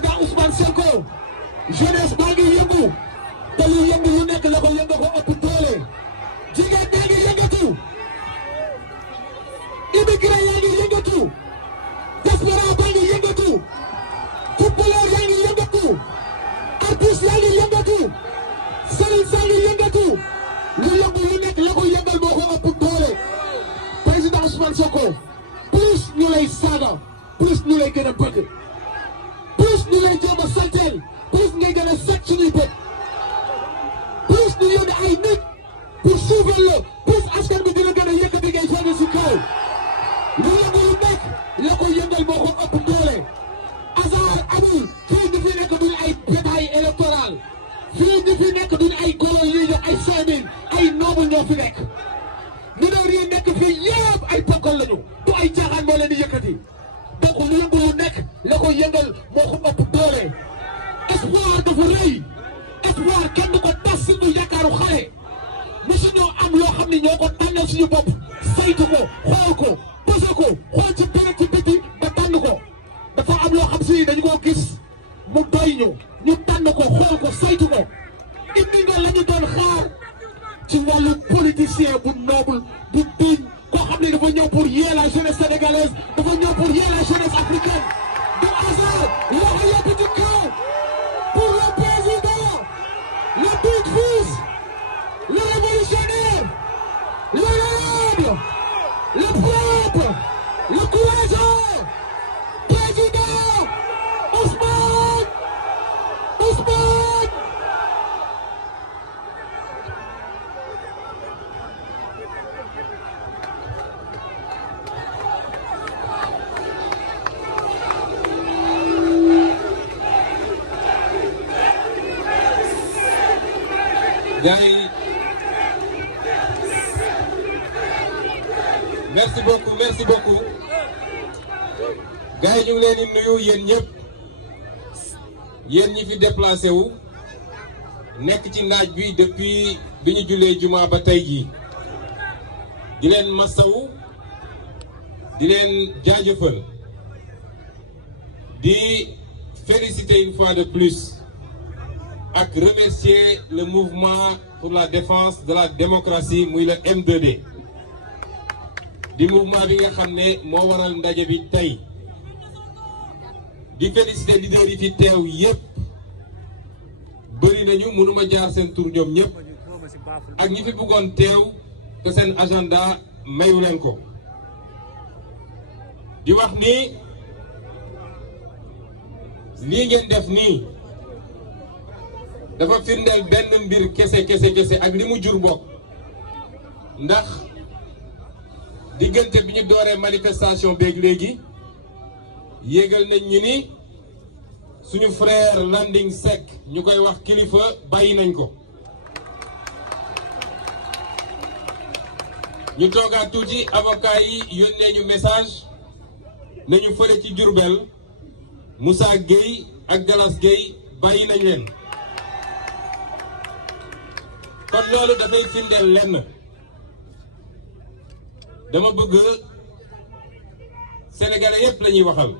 président Ousmane Sonko jeunesse baa ngi yëngu te lu yëngu lu nekk la ko yëngu ko ëpp doole jigéen ñaa ngi yëngatu immigré yaa ngi yëngatu diaspora baa ngi yëngatu footballeur yaa ngi yëngatu artiste yaa ngi yëngatu sëriñ saa ngi yëngatu lu yëngu lu nekk la ko yëngal moo ko ëpp doole président Ousmane Sonko plus ñu lay saaga plus ñu lay gën a bëgg plus ñu lay jéem a salteel plus ngay gën a set suñuy bët plus ñu yónni ay nit pour suufal la plus askan bi dina gën a yëkkati ngay fenn si kaw lu yëngu lu nekk la ko yëngal moo ko ëpp doole hasard amul fii ñu fi nekk duñu ay bétail électoral fii ñu fi nekk duñu ay golo yi jox ay 5000 ay noble ñoo fi nekk mineur yi nekk fii yëpp ay ponkal lañu du ay caaxaan moo leen di yëkkati donc lu yëngu lu nekk la ko yëngal moo ko ëpp doole espoir dafa rëy espoir kenn du ko tas suñu yaakaaru xale mosuñoo am loo xam ne ñoo ko tànnal suñu bopp saytu ko xool ko posé ko xool ci benn ci biti ba tànn ko dafa am loo xam si dañu koo gis mu doy ñu tànn ko xool ko saytu ko indi nga la ñu doon xaar ci wàllu politicien bu noble bu digne koo xam ne dafa ñëw pour yee la jeunesse sénégalaise dafa ñëw pour yee la jeunesse africaine du hasard loxo yëpp ci kaw pour le président le big fils le révolutionnaire le noble le propre le courageux président Ousmane gars yi merci beaucoup gars yi ñu ngi leen di nuyu yéen ñëpp yéen ñi fi déplacé wu nekk ci naaj bi depuis bi ñu julee juma ba tey jii di leen masawu di leen jaajëfal di féliciter une fois de plus ak remercier le mouvement pour la défense de la démocratie muy le M2D di mouvement bi nga xam ne moo waral ndaje bi tey di féliciter leader yi fi teew yépp bëri nañu mënuma jaar seen tur ñoom ñëpp ak ñi fi bëggoon teew te seen agenda mayu leen ko di wax ni lii ngeen def nii dafa firndeel benn mbir kese ak li mu jur bokk ndax diggante bi ñu dooree manifestation beeg léegi yéegal nañ ñu ni suñu frère Landing Seck ñu koy wax kilifa bàyyi nañ ko ñu toogaat tuuti avocat yi yónnee ñu message nañu fële ci Diourbel Moussa Gueye ak Galas Gueye bàyyi nañ leen kon loolu dafay firndeel lenn dama bëgg sénégalais yépp la ñuy waxal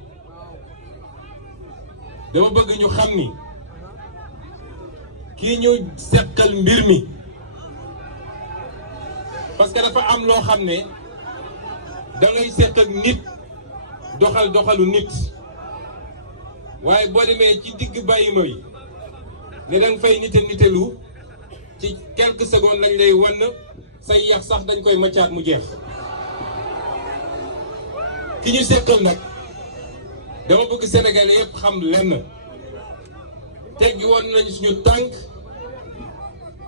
dama bëgg ñu xam ni kii ñu seqal mbir mi parce que dafa am loo xam ne da ngay seq ak nit doxalu nit waaye boo demee ci digg bàyyi ma yi ne danga fay nitelu ci quelques secondes lañ lay wan say yax sax dañ koy maccaat mu jeex ki ñu seqal nag dama bëgg sénégalais yépp xam lenn teggi woon nañ suñu tànk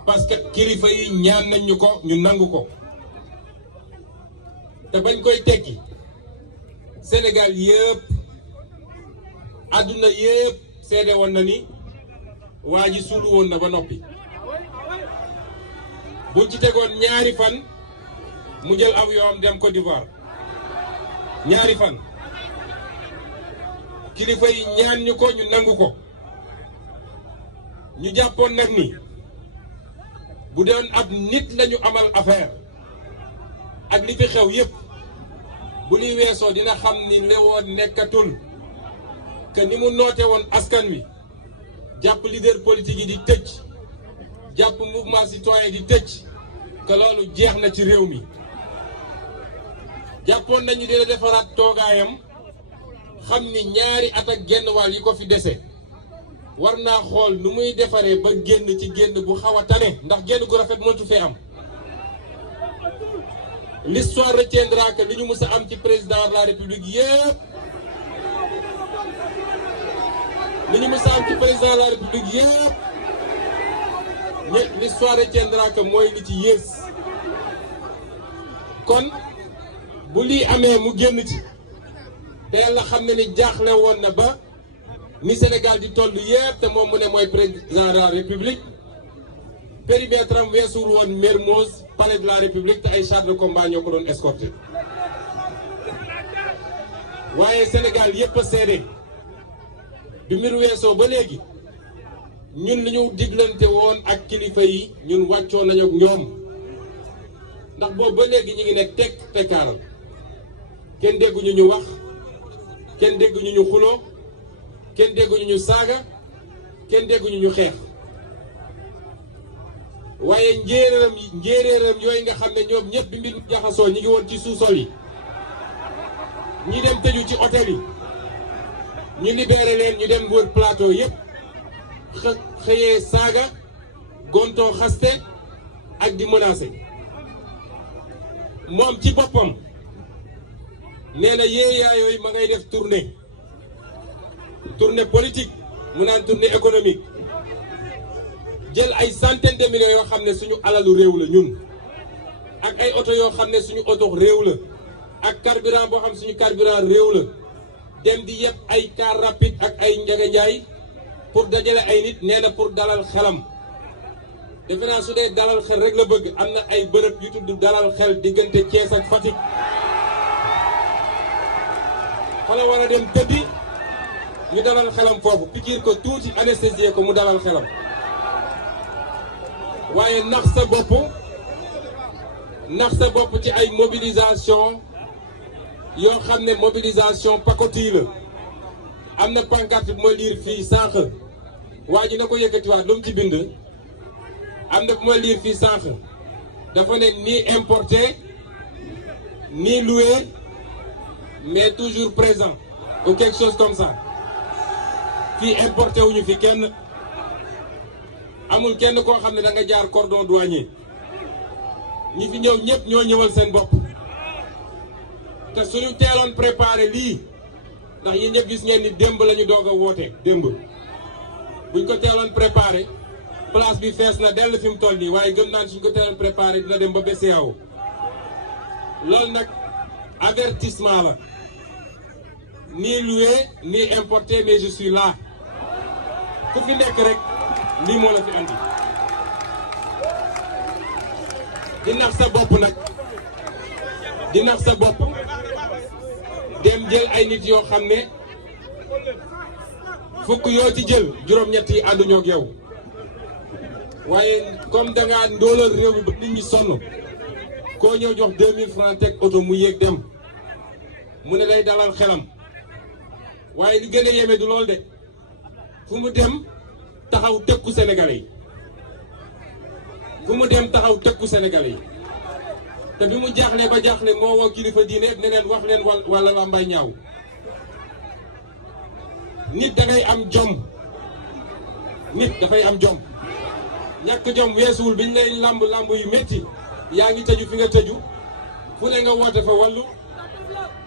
parce que kilifa yi ñaan nañ ñu ko ñu nangu ko te bañ koy teggi Sénégal yépp àdduna yépp seede woon na ni waa ji suulu woon na ba noppi buñ ci tegoon ñaari fan mu jël avion am dem Côte d'Ivoire ñaari fan kilifa yi ñaan ñu ko ñu nangu ko ñu jàppoon nag ni bu doon ab nit lañu amal affaire ak li fi xew yépp bu ñuy weesoo dina xam ni lewoon nekkatul que ni mu noote woon askan wi jàpp leader politique yi di tëj jàpp mouvement citoyen di tëj que loolu jeex na ci réew mi jàppoon nañu dina defaraat toogaayam xam ni ñaari at ak genn wàll yi ko fi dese war naa xool nu muy defaree ba génn ci génn bu xaw a tane ndax génn gu rafet mënatu fee am. L'histoire retiendra que li ñu mës a am ci président de la république yëpp li ñu mës a am ci président de la république yëpp l'histoire retiendra que mooy li ci yées kon bu lii amee mu génn ci te yàlla xam ne ni jaaxle woon na ba ni Sénégal di toll yëpp te moom mu ne mooy président de la république périmètre am weesuwul woon Mermoz palais de la république te ay chars de combat ñoo ko doon escorté waaye Sénégal yëpp a seede bi mbir weesoo ba léegi ñun li ñu diglante woon ak kilifa yi ñun wàccoo nañu ak ñoom ndax boobu ba léegi ñu ngi nekk tekk tekkaaral kenn dégguñu ñu wax kenn dégguñu ñu xuloo kenn dégguñu ñu saaga kenn dégguñu ñu xeex waaye njéeréeram yooyu nga xam ne ñoom ñëpp bi mbir jaxasoo ñi ngi woon ci sous-sol yi ñi dem tëju ci hôtel yi ñu libéré leen ñu dem wër plateau yëpp xëyee saaga gontoo xaste ak di menacé moom ci boppam nee na yéeyaa yooyu ma ngay def tournée politique mu naan tournée économique jël ay centaines de millions yoo xam ne suñu alalu réew la ñun ak ay oto yoo xam ne suñu oto réew la ak carburant boo xam suñu carburant réew la dem di yëpp ay car rapide ak ay njaganjaay pour dajale ay nit nee na pour dalal xelam defe naa su dee dalal xel rek la bëgg am na ay bërëb yu tudd dalal xel diggante Thiès ak Fatick fa la war a dem tëddi ñu dalal xelam foofu pikiir ko tuuti anesthésier ko mu dalal xelam waaye nax sa bopp ci ay mobilisation yoo xam ne mobilisation pacotille la am na pancarte bu ma liir fii sànq waa ji na ko yëkkatiwaat lu mu ci bind am na bu ma liir fii sànq dafa ne ni importé ni loué mais toujours présent ou quelque chose comme ça fii importé wuñu fi kenn amul kenn koo xam ne da nga jaar cordon douanier ñi fi ñëw ñëpp ñoo ñëwal seen bopp te suñu teeloon préparé lii ndax yéen ñëpp gis ngeen ni démb la ñu doog a woote démb buñ ko teeloon préparé place bi fees na dell fi mu toll nii waaye gëm naan suñ ko teeloon préparé dina dem ba BCEAO loolu nag avertissement la ni loué ni importé mais je suis là ku fi nekk rek lii moo la fi andi di nax sa bopp nag di nax sa bopp dem jël ay nit yoo xam ne fukk yoo ci jël juróom-ñett yi ànduñoo ak yow waaye comme dangaa ndóolal réew mi ba nit ñi sonn koo ñëw jox 2000 francs teg oto mu yéeg dem mu ne day dalal xelam waaye li gën a yeme du lool de fu mu dem taxaw tëkku Sénégalais yi fu mu dem taxaw tëkku Sénégalais yi te bi mu jaaxlee ba jaaxle moo woo kilifa diine ne leen wax leen wala la mbay ñaaw nit dangay am jom nit dafay am jom ñàkk jom weesuwul biñ lay lamb yu métti yaa ngi tëju fi nga tëju fu ne nga woote fa wallu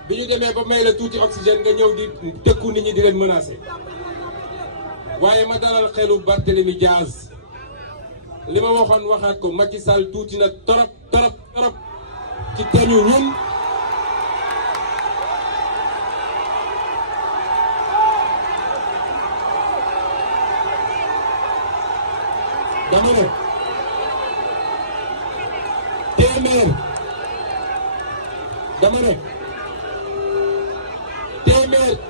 bi ñu demee ba may la tuuti oxygène nga ñëw di tëkku nit ñi di leen menacer waaye ma dalal xelu Barthélémy Diaz li ma waxoon waxaat ko Macky Sall tuuti na torop ci teñu ñun dama ne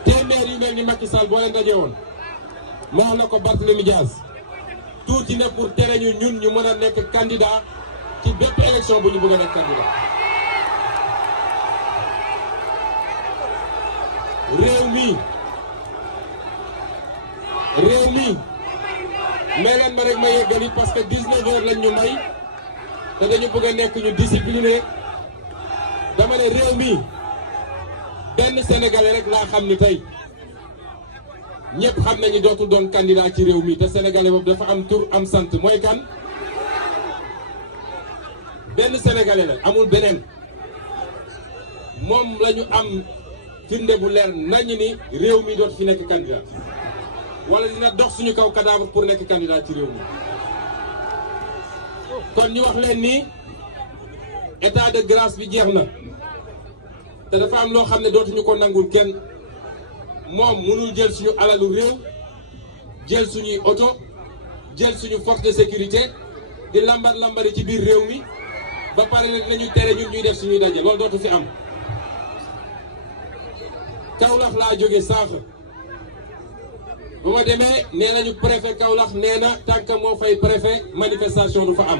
téeméer yu mel ni Macky Sall boo leen dajee woon ma wax na ko Barthélémy Diaz tuuti na pour tere ñu ñun ñu mën a nekk candidat ci bépp élection bu ñu bëgg a nekk candidat réew mi may leen ma rek ma yeggali parce que 19 heures lañ ñu may te dañu bëgg a nekk ñu discipliné. dama ne réew mi benn sénégalais rek laa xam ni tey ñëpp xam nañu dootul doon candidat ci réew mi te sénégalais boobu dafa am tur am sant mooy kan. benn sénégalais la amul beneen moom la ñu am firnde bu leer nañ ni réew mi doot fi nekk candidat wala dina dox suñu kaw cadavre pour nekk candidat ci réew mi. kon ñu wax leen ni état de grâce bi jeex na te dafa am loo xam ne dootuñu ko nangul kenn. moom mënul jël suñu alalu réew jël suñuy oto jël suñu force de sécurité di lambari ci biir réew mi ba pare nag nañu tere ñun ñuy def suñuy daje loolu dootu fi am. Kaolack laa jóge sànq bu ma demee nee nañu préfet Kaolack nee na tant que moo fay préfet manifestation du fa am.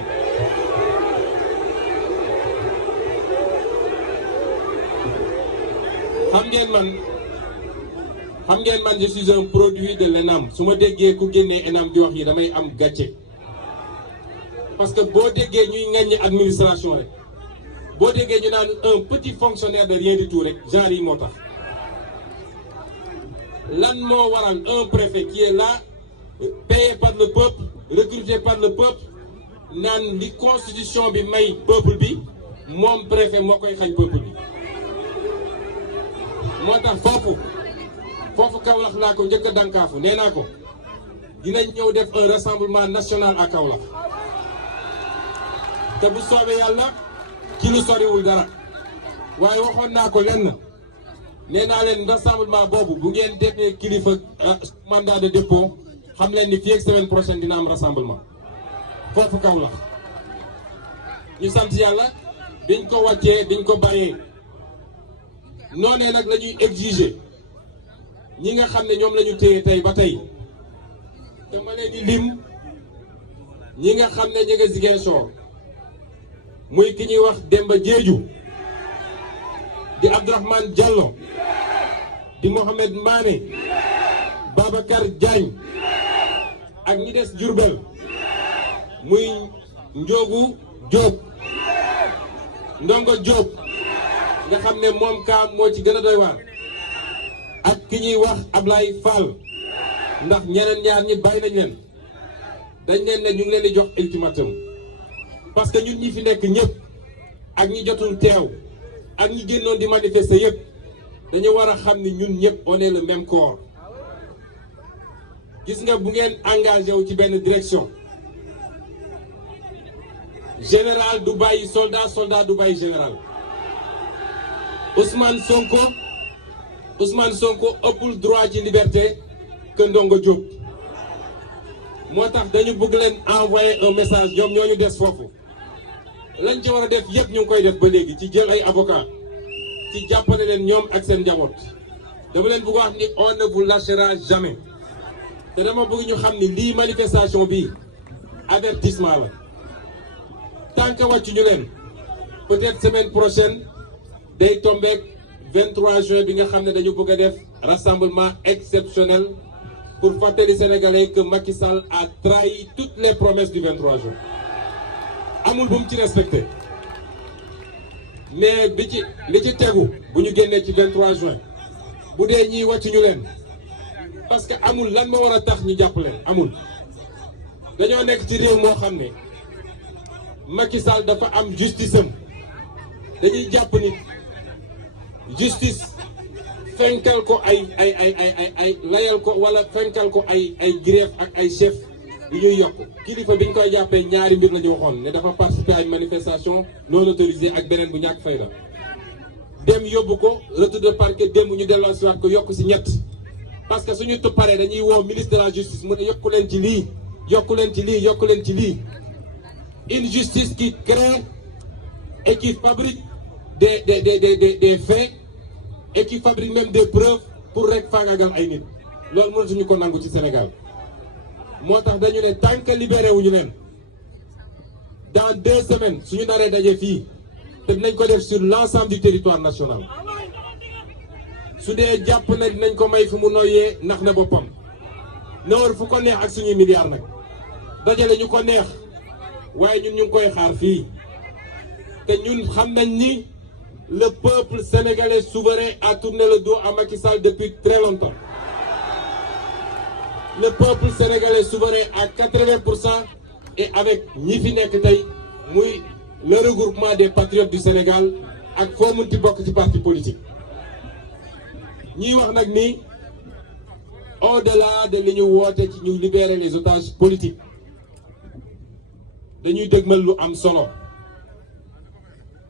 xam ngeen man je suis un produit de l'ENAM su ma déggee ku génnee ENAM di wax yi damay am gàcce parce que boo déggee ñuy ŋaññi administration rek boo déggee ñu naan un petit fonctionnaire de rien du tout rek genre yi moo tax. lan moo waral un préfet qui est là payé par le peuple recruté par le peuple naan li constitution bi may peuple bi moom préfet moo koy xañ peuple bi moo tax foofu Kaolack laa ko njëkk a dànkaafu nee naa ko dinañ ñëw def un rassemblement national à Kaolack te bu soobee yàlla ci lu soriwul dara waaye waxoon naa ko lenn nee naa leen rassemblement boobu bu ngeen defee kilifa mandat de dépôt xam leen ni fii ak semaine prochaine dina am rassemblement foofu Kaolack ñu sant yàlla biñ ko wàccee biñ ko bàyyee noonee nag la ñuy exiger ñi nga xam ne ñoom la ñu téye tey ba tey te ma leen di lim ñi nga xam ne ñi nga Ziguinchor muy ki ñuy wax Demba Diédhiou di Abdourahmane Diallo di Mohamed Mané Babacar Diagne ak ñi des Diourbel muy Ndiogu Diop Ndongo Diop nga xam ne moom kaam moo ci gën a doy waar ak ki ñuy wax Ablaye Fall ndax ñeneen ñaar ñi bàyyi nañ leen dañ leen ne ñu ngi leen di jox ultimatum parce que ñun ñi fi nekk ñëpp ak ñi jotul teew ak ñi génnoon di manifester yëpp dañu war a xam ni ñun ñëpp on est le même corps gis nga bu ngeen engagé wu ci benn direction général du bàyyi soldat du bàyyi général Ousmane Sonko ëppul droit ci liberté que Ndongo Diop moo tax dañu bëgg leen envoyer un message ñoom ñoo ñu des foofu lañ ci war a def yëpp ñu ngi koy def ba léegi ci jël ay avocat ci jàppale leen ñoom ak seen njaboot dama leen bëgg wax ni on ne vous lâchera jamais te dama bëgg ñu xam ni lii manifestation bi avertissement la tant que wàccu ñu leen peut-être semaine prochaine day tombeek 23 juin bi nga xam ne dañu bëgg a def rassemblement exceptionnel pour fàttali Sénégalais que Macky Sall a trahi toutes les promesses du 23 juin amul bu mu ci respecté mais li ci tegu bu ñu génnee ci 23 juin bu dee ñiy wàccu ñu leen parce que amul lan moo war a tax ñu jàpp leen amul dañoo nekk ci réew moo xam ne Macky Sall dafa am justice am dañuy jàpp nit justice fenkal ko ay layal ko wala fenkal ko ay grief ak ay chef yu ñuy yokk kilifa bi ñu koy jàppee ñaari mbir la ñu waxoon ne dafa participer à une manifestation non autorisée ak beneen bu ñàkk fayda dem yóbbu ko retour de parquet démb ñu delloosiwaat ko yokk si ñett parce que suñu paree dañuy woo ministre de la justice mu ne yokku leen ci lii yokku leen ci lii yokku leen ci lii une justice qui crée et qui fabrique des faits et qui fabrique même des preuves pour rek faagaagal ay nit loolu mënatuñu ko nangu ci Sénégal moo tax dañu ne tant que libéré wuñu leen dans 2 semaines suñu naree daje fii te dinañ ko def sur l'ensemble du territoire national su dee jàpp na dinañ ko may fi mu noyyee nax na boppam na war fu ko neex ak suñuy milliards nag dajale ñu ko neex waaye ñun ñu ngi koy xaar fii te ñun xam nañ ni le peuple sénégalais souverain a tourné le dos à Macky Sall depuis très longtemps. Le peuple sénégalais souverain à 80% et avec ñi fi nekk tey muy le regroupement des patriotes du Sénégal ak foo munti bokk ci parti politique. ñiy wax nag ni au-delà de li ñu woote ci ñu libérer les otages politiques dañuy dégmal lu am solo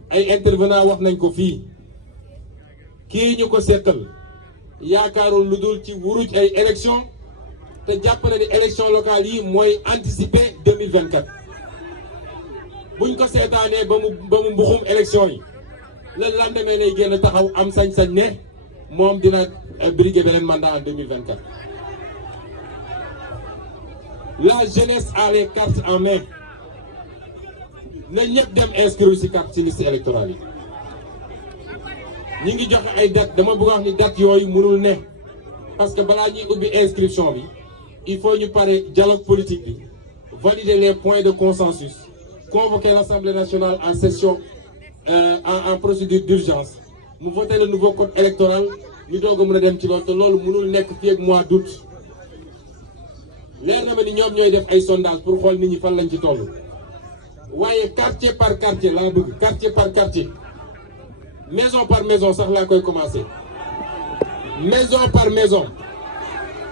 ay intervenants wax nañ ko fii kii ñu ko seqal yaakaarul lu dul ci wuruj ay élections te jàpp na ni élections locales yi mooy anticiper 2024 buñ ko seetaanee ba mu mbuxum élections yi le lendemain lay génn taxaw am sañ-sañ ne moom dina briguer beneen mandat en 2024. La jeunesse a les cartes en main. na ñëpp dem inscrire ci carte ci liste électorale yi ñi ngi joxe ay date dama bëgg wax ni date yooyu mënul ne parce que balaa ñuy ubbi inscription bi il faut ñu pare dialogue politique bi valider les points de consensus convoquer l'Assemblée nationale en session en procédure d'urgence mu voter le nouveau code électoral ñu doog a mën a dem ci loolu te loolu mënul nekk fii ak mois d'août leer na ma ni ñoom ñooy def ay sondage pour xool nit ñi fan lañ ci toll. waaye quartier par quartier laa bëgg quartier par quartier maison par maison sax laa koy commencer maison par maison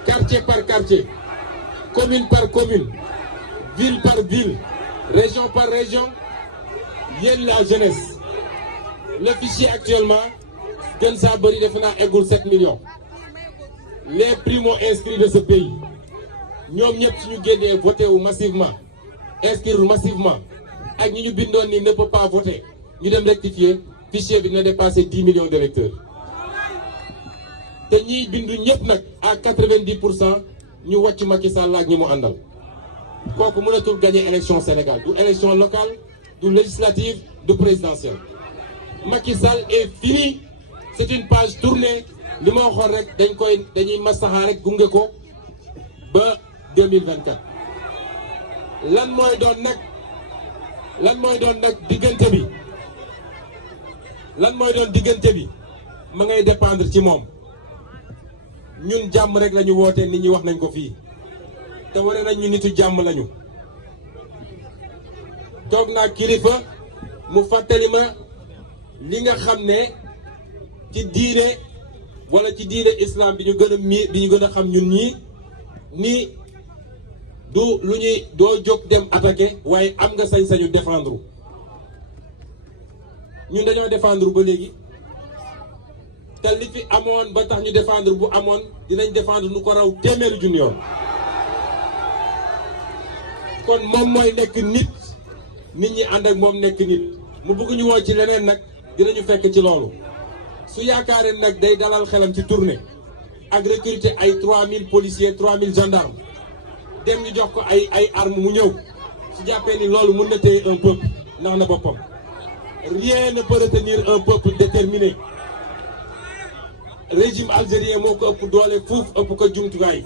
quartier par quartier commune par commune ville par ville région par région yéen la jeunesse le fichier actuellement gën saa bëri defe naa eggul 7 millions les primo-inscrits de ce pays ñoom ñëpp suñu génnee voté wu massivement inscrire massivement ak ñi ñu bindoon ni ne peut pas voter ñu dem rectifier fichier bi dina dépasser 10 millions d'électeurs te ñiy bindu ñëpp nag à 90% ñu wàcc Macky Sall ak ñi mu àndal kooku mënatul gagner élection Sénégal du élection locale du législative du présidentielle Macky Sall est fini c'est une page tournée li ma waxoon rek dañuy masaxa rek gunge ko ba 2024 lan mooy doon nag diggante bi ma ngay dépendre ci moom ñun jàmm rek la ñu woote nit ñi wax nañ ko fii te wane nañ ñu nitu jàmm lañu toog naa kilifa mu fàttali ma li nga xam ne ci diine wala ci diine islam bi ñu gën a xam ñun ñii ni du lu ñuy doo jóg dem attaquer waaye am nga sañ-sañu défendre ñun dañoo défendre ba léegi te li fi amoon ba tax ñu défendre bu amoon dinañ défendre nu ko raw téeméeri junni yoon kon moom mooy nekk nit ñi ànd ak moom nekk nit mu bëgg ñu woo ci leneen nag dinañu fekk ci loolu su yaakaaree nag day dalal xelam ci tournée ak recruter ay 3000 policiers 3000 gendarmes dem ñu jox ko ay armes mu ñëw su jàppee ni loolu mën na téye un peuple ndax na boppam rien ne peut retenir un peuple déterminé régime algérien moo ko ëpp doole fuuf ëpp ko jumtukaay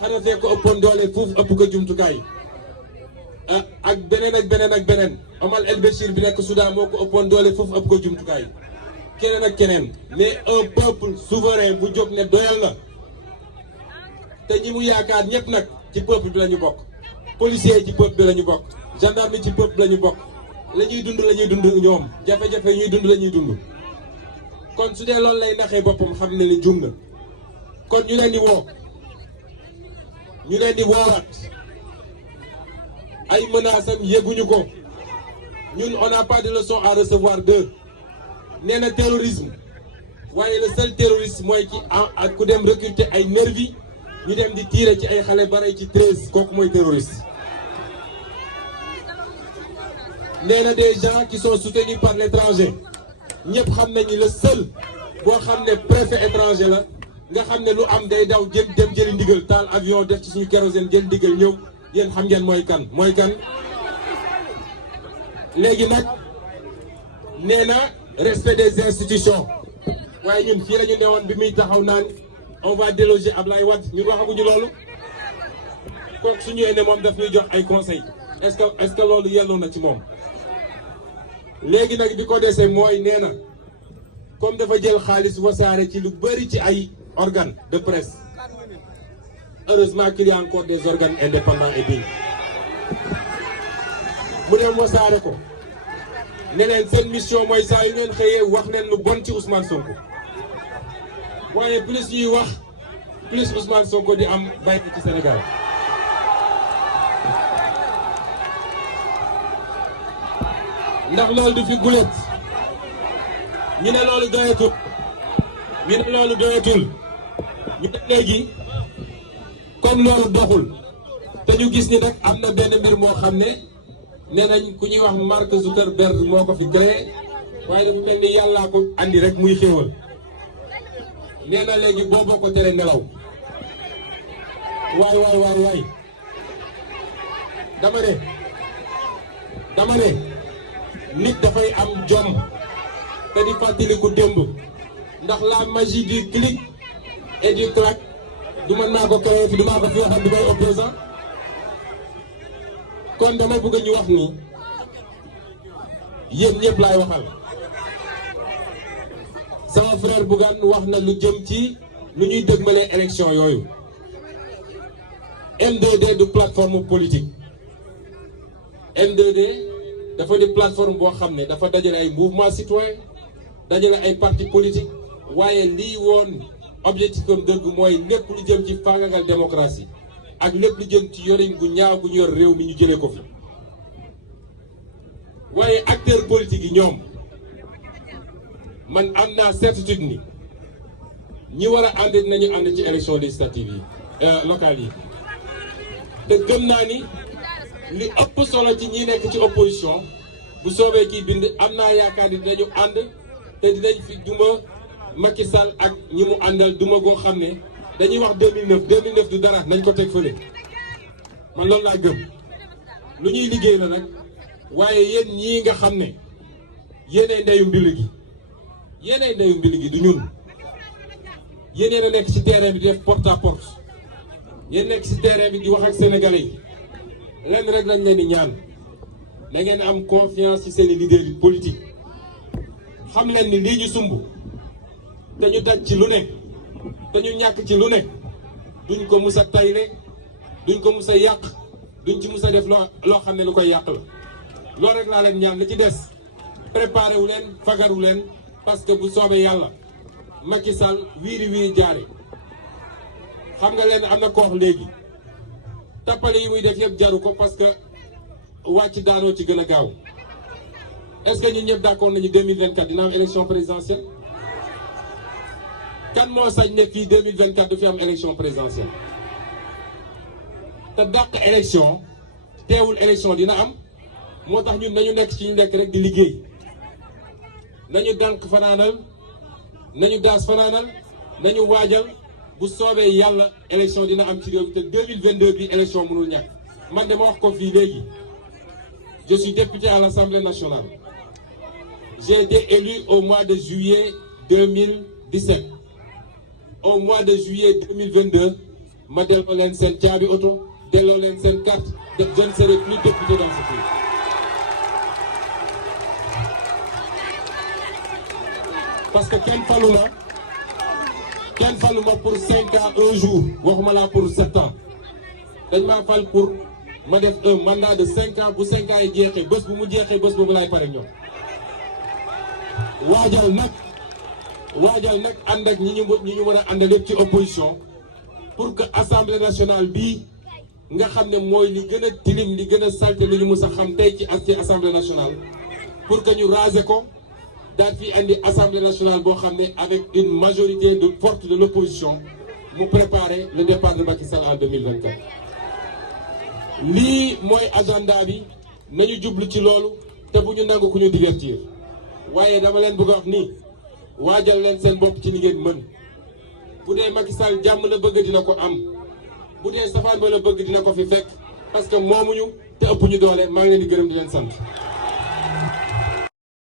Kadhafi ko ëppoon doole fuuf ëpp ko jumtukaay ak beneen Omar El Béchir bi nekk Soudan moo ko ëppoon doole fuuf ëpp ko jumtukaay keneen ak keneen mais un peuple souverain bu jóg ne doyal na te ñi mu yaakaar ñëpp nag ci peuple bi la ñu bokk policiers ci peuple bi la ñu bokk gendarme ci peuple bi la ñu bokk la ñuy dund ñoom jafe-jafe ñuy dund la ñuy dund kon su dee loolu lay naxee boppam xam ne ni jum na kon ñu leen di woowaat ay menaces am yëguñu ko ñun on n'a pas de leçon à recevoir d'eux nee na terrorisme waaye le seul terroriste mooy ci ak ku dem recruter ay nervi ñu dem di tirer ci ay xale bare ci 13 kooku mooy terroriste. nee na des gens qui sont soutenus par l'étranger ñëpp xam nañ ni le seul boo xam ne préfet étranger la nga xam ne lu am day daw dem jëli ndigal taal avion def ci suñu kérosène jël ndigal ñëw yéen xam ngeen mooy kan léegi nag nee na respect des institutions waaye ñun fii la ñu newoon bi muy taxaw naan on va déloger Ablaye Wade ñun waxaguñu loolu kooku su ñëwee ne moom daf ñuy jox ay conseils est-ce que loolu yelloo na ci moom. léegi nag bi ko desee mooy nee na comme dafa jël xaalis wasaare ci lu bëri ci ay organes de presse heureusement qu'il y a encore des organes indépendants et dignes mu dem wasaare ko ne leen seen mission mooy saa yu ngeen xëyee wax leen lu bon ci Ousmane Sonko waaye plus ñuy wax plus Ousmane Sonko di am bay ci Sénégal. ndax loolu du fi gulet ñu ne loolu doyatul ñu ne léegi comme loolu doxul te ñu gis ni nag am na benn mbir moo xam ne nee nañ ku ñuy wax Mark Zuckerberg moo ko fi créé waaye dafa mel ni yàllaa ko andi rek muy xéewal nee na léegi booboo ko tere nelaw waay dama ne nit dafay am jom te di fàttaliku démb ndax la magie du clic et du clac du man maa ko créé fi du maa ko fi waxal du may opposant kon dama bëgg ñu wax ni yéen ñëpp laay waxal sama frère Bougane wax na lu jëm ci lu ñuy dëgmalee élection yooyu M2D du plateforme politique M2D dafa di plateforme boo xam ne dafa dajale ay mouvement citoyen dajale ay parti politique waaye lii woon objectif am dëgg mooy lépp lu jëm ci faagagal démocratie ak lépp lu jëm ci yorin gu ñaaw gu ñu yor réew mi ñu jëlee ko fi waaye acteurs politiques yi ñoom man am naa certitude ni ñi war a ànd nañu ànd ci élection législative yi locales yi te gëm naa ni li ëpp solo ci ñi nekk ci opposition bu soobee kii bind am naa yaakaar ni dinañu ànd te dinañ fi duma Macky Sall ak ñi mu àndal duma goo xam ne dañuy wax 2009 du dara nañ ko teg fële man loolu laa gëm lu ñuy liggéey la nag waaye yéen ñii nga xam ne yéenay ndeyu mbili gi du ñun yéen a nekk ci terrain bi di def porte à porte yéen nekk ci terrain bi di wax ak sénégalais yi lenn rek lañ leen di ñaan na ngeen am confiance ci seen i leader politique xam leen ni lii ñu sumb te ñu daj ci lu ne te ñu ñàkk ci lu ne duñ ko mus a tayle duñ ko mus a yàq duñ ci mus a def loo xam ne lu koy yàq la loolu rek laa leen ñaan li ci des préparé wu leen fagaru leen parce que bu soobee yàlla Macky Sall wiiri jaare xam nga leen am na ko wax léegi tappale yi muy def yëpp jaru ko parce que wàcc daanoo ci gën a gaaw est-ce que ñun ñëpp d'accord nañu 2024 dina am élection présidentielle kan moo sañ ne fii 2024 du fi am élection présidentielle te dàq élection teewul élection dina am moo tax ñun nañu nekk ci ñu nekk rek di liggéey nañu dànk fanaanal nañu daas fanaanal nañu waajal bu soobee yàlla élection dina am ci réew te 2022 bi élection mënul ñàkk man dama wax ko fii léegi je suis député à l'Assemblée nationale j'ai été élu au mois de juillet 2017 au mois de juillet 2022 ma delloo leen seen caabi oto delloo leen seen carte je ne serai plus député dans ce pays. parce que kenn falu ma pour 5 ans un jour waxuma laa pour 7 ans dañ maa fal pour ma def un mandat de 5 ans bu 5 ans yi jeexee bés bu mu jeexee bés boobu laay pare ñoom waajal nag ànd ak ñi ñu war a àndal lépp ci opposition pour que assemblée nationale bii nga xam ne mooy li gën a tilim li gën a salte li ñu mës a xam tey ci assemblée nationale pour que ñu raser ko daal fi andi assemblée nationale boo xam ne avec une majorité forte de l'opposition mu préparer le départ de Macky Sall en 2024. lii mooy agenda bi nañu jublu ci loolu te bu ñu nangu ku ñu divertir waaye dama leen bëgg a wax nii waajal leen seen bopp ci li ngeen mën bu dee Macky Sall jàmm la bëgg dina ko am bu dee safaan ba la bëgg dina ko fi fekk parce que moomuñu te ëpp ñu doole maa ngi leen di gërëm di leen sant.